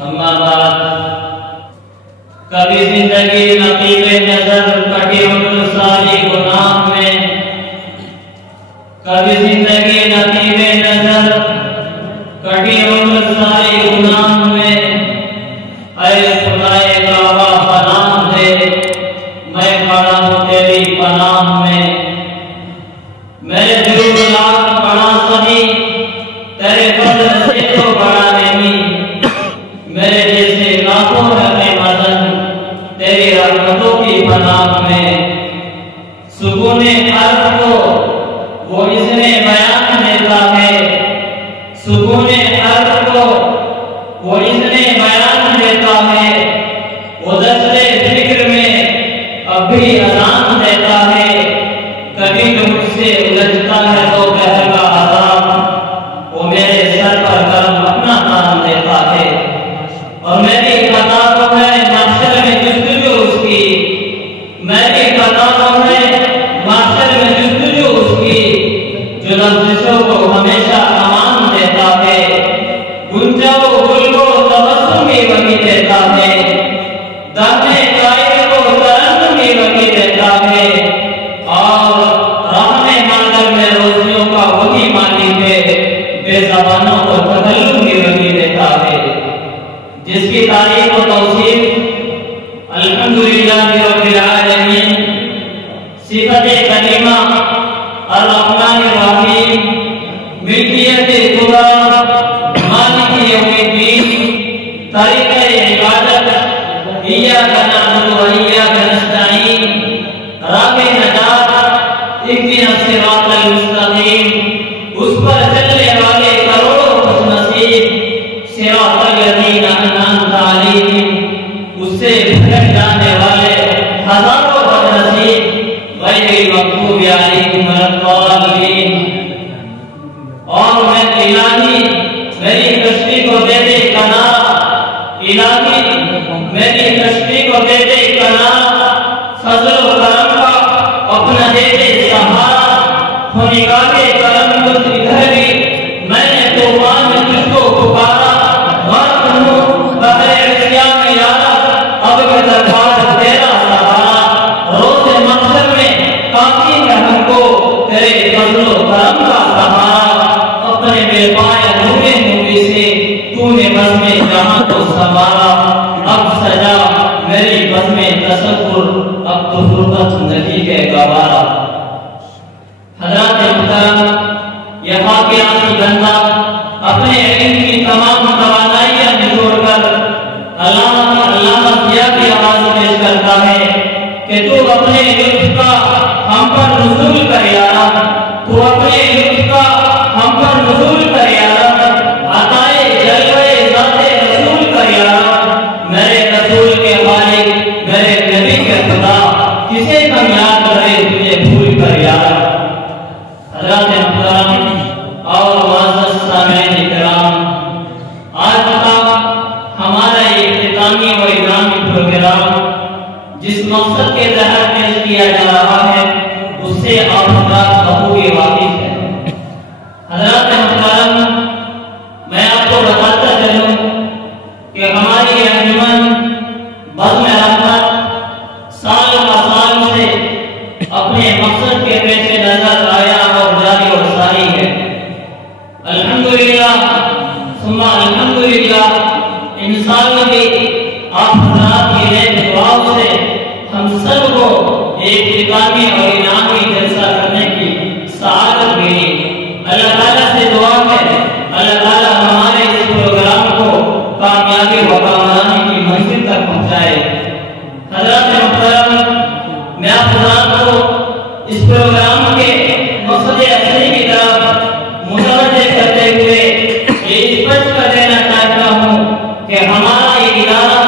اما بعد، کبھی زندگی نقیب نظر کٹی عمر ساری گناہ میں، کبھی زندگی نقیب نظر کٹی عمر ساری گناہ میں، اے خدائے کعبہ پناہ دے، میں کھڑا ہوں تیری پناہ میں، میرے جرم لاکھ بڑا سہی، تیرے فضل سے تو بڑا نہیں، میرے جیسے لاکھوں رہے مدن تیری رحمتوں کی پناہ میں، سکون قلب کو وہ اس نے بیان دیتا ہے، سکون قلب کو وہ اس نے بیان دیتا ہے، وہ دست فکر میں اب بھی اذان دیتا ہے، کبھی جو مجھ سے الجھتا ہے تو کہے گا آزاد، وہ میرے سر پر کرم اپنا کام دیتا ہے، اور میری خطا تو ہے محشر میں جستجو اس کی، میری خطا تو ہے محشر میں جستجو اس کی، جو لفظوں کو ہمیشہ امان دیتا ہے، گنجا و گل کو تبسمی وہی دیتا ہے، دانے قائد کو ترنمی وہی دیتا ہے، اور رحمِ مندر میں روزیوں کا وہی مالک ہے، بے زبانوں کو تکلم بھی وہی دیتا ہے، جس کی تعریف و توصیف الحمدللہ رب العالمین، صفت کریمہ الرحمن الرحیم، ملکیت کبریٰ مالک یوم الدین، طریقہ عبادت ایاک نعبد و ایاک نستعین، راہ نجات اہدنا الصراط المستقیم، اس پر چلنے والے کروڑوں خوش نصیب، صراط الذین انعمت علیہم، اس سے بھٹک جانے والے ہزاروں بد نصیب، غیر المغضوب علیہم ولا الضالین۔ اور میں الہی میری کشتی کو دے دے کنارہ، الہی میری کشتی کو دے دے کنارہ، فضل و کرم کا اپنا دے دے سہارا، ہو نگاہ کرم کچھ ادھر بھی، میں نے طوفان میں تجھ کو پکارا، غرق ہوں بحر عصیان میں یارا، اب کے دربار تیرا سہارا، روز محشر میں کافی ہے ہم کو تیرے فضل و کرم کا سہارا، اپنے بے پائے نورے نوری سے تو نے بزم جہاں کو سنوارا، اب سجا میری بزم تصور، اب تو فرقت نہیں ہے گوارا۔ حضرات محترم، یہ واقعاتی بندہ اپنے علم کی تمام توانائیاں نچوڑ کر علامہ ضیاء کی آواز پیش کرتا ہے کہ تو اپنے لطف کا ہم پر نزول کر یارا، تو اپنے لطف کا ہم پر نزول کر یارا، عطائے جلوے ذات رسول کر یارا، میرے رسول کے خالق میرے نبی کے خدا، کسے کم یاد کرے تجھے بھول کر یارا۔ حضرات محترم اور معزز سامعین کرام، آج کا ہمارا اختتامی و اکرامی پروگرام جس مقصد کے تحت پیش کیا جا رہا ہے اس سے آپ حضرات بخوبی واقف ہیں۔ حضرات محترم، میں آپ کو بتاتا چلوں کہ ہماری انجمن بزم رحمت سال و سال سے اپنے مقصد کے پیش نظر آیا اور جاری اور ساری ہے۔ الحمدللہ ثم الحمدللہ، ان سال میں بھی آپ حضرات کی نیک دعاؤں سے ہم سب کو ایک اختتامی اور انعامی جلسہ کرنے کی سعادت ملی۔ اللہ تعالیٰ سے دعا ہے اللہ تعالیٰ ہمارے اس پروگرام کو کامیابی و کامرانی کی منزل تک پہنچائے۔ حضرات محترم، میں آپ حضرات کو اس پروگرام کے مقصد اصلی کی طرف متوجہ کرتے ہوئے یہ اسپشٹ کر دینا چاہتا ہوں کہ ہمارا یہ ادارہ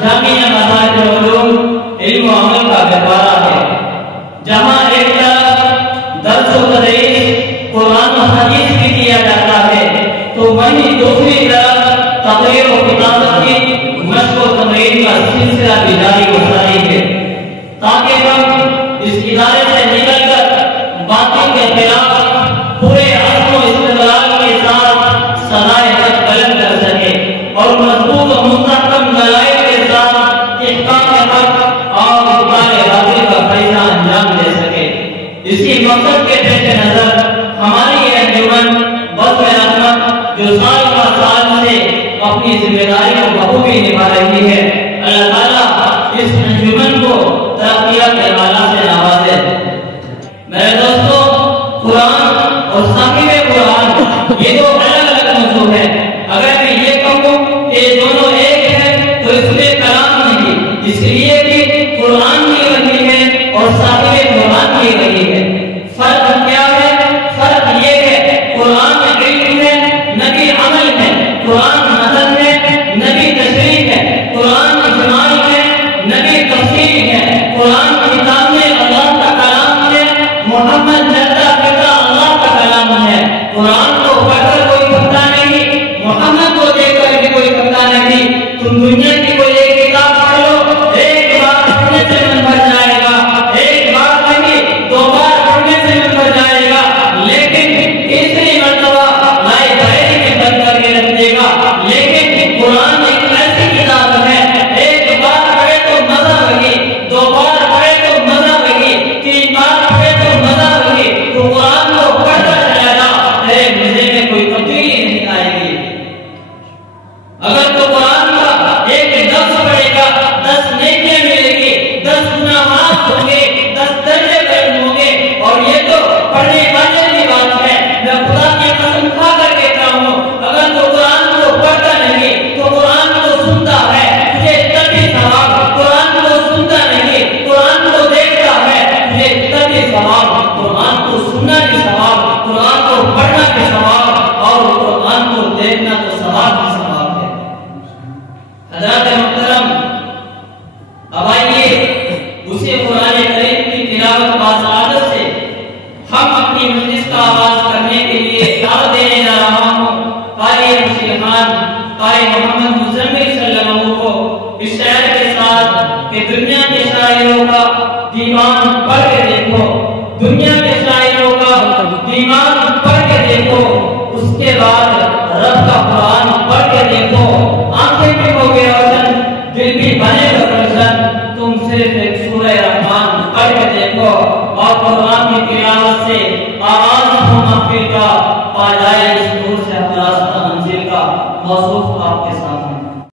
جامعہ مظاہر العلوم علم و عمل کا گہوارہ ہے، جہاں ایک طرف درس و تدریس قرآن و حدیث بھی کیا جاتا ہے تو وہیں دوسری طرف تقریر و کتابت کی مشق و تمرین کا سلسلہ بھی جاری و ساری ہے، تاکہ ہم اس ادارے سے نکل کر باطل کے خلاف پورے عزم و استقلال کے ساتھ جو سال کا سال سے اپنی ذمہ داری کو بخوبی نبھا رہی ہے. اللہ تعالیٰ اس انجمن کو ترقیات کے اعلیٰ سے نوازے. میرے دوستو، قرآن اور صاحب قرآن یہ دو الگ الگ موضوع ہے. اگر میں یہ کہوں کہ دونوں ایک ہے تو اس میں کلام نہیں، اس لیے کہ قرآن کی وحی ہے اور صاحب قرآن کی وحی ہے. فرق کیا ہے؟ فرق یہ ہے قرآن علم ہے، نبی عمل ہے. قرآن متن ہے، نبی تشریح ہے. قرآن اجمال ہے، نبی تفسیر ہے. قرآن کتاب میں اللہ کا کلام ہے، محمد جدہ پتا اللہ کا کلام ہے. قرآن کو پڑھ کر کوئی پڑھتا نہیں، محمد کو دیکھ کر بھی کوئی پڑھتا نہیں. تم دنیا کی کوئی ایک کتاب پڑھ لو، ایک بار پڑھنے سے من بھر جائے گا، ایک بار نہیں دو بار پڑھنے سے من بھر جائے گا، لیکن تیسری مرتبہ لائبریری میں بند کر کے رکھ دے گا. لیکن قرآن ایک ایسی کتاب ہے، ایک بار پڑھے تو مزہ لگے، دو بار پڑھے تو مزہ لگے، تین بار پڑھے تو مزہ لگے. تو قرآن کو پڑھتا چلا جا، تیرے مزے میں کوئی تبدیلی نہیں آئے گی. اگر تو قرآن کا ایک لفظ پڑھے گا 10 نیکیاں ملے گی، 10 گناہ معاف ہوں گے، 10 درجے بلند ہوں گے. اور یہ تو پڑھنے والے کی بات ہے. میں خدا کی قسم کھا کر کہتا ہوں، اگر تو قرآن کو پڑھتا نہیں تو قرآن کو سنتا ہے، تجھے تبھی ثواب. قرآن کو سنتا نہیں، قرآن کو دیکھتا ہے، تجھے تبھی ثواب. قرآن کو سننا بھی ثواب، قرآن کو پڑھنا بھی ثواب، اور قرآن کو دیکھنا تو ثواب بھی ثواب ہے. حضرات محترم، اب آئیے اسی قرآن کریم کی تلاوت باسعادت سے ہم اپنی مجلس کا آغاز کرنے کے لیے دعوت دینے جا رہا ہوں. قاری رشید خان، قاری محمد مزمل صلی اللہ علیہ وسلم کو اس شعر کے ساتھ کہ دنیا کے شاعروں کا دیوان پڑھ کے دیکھو، دنیا کے شاعروں کا دیوان پڑھ کے دیکھو، اس کے بعد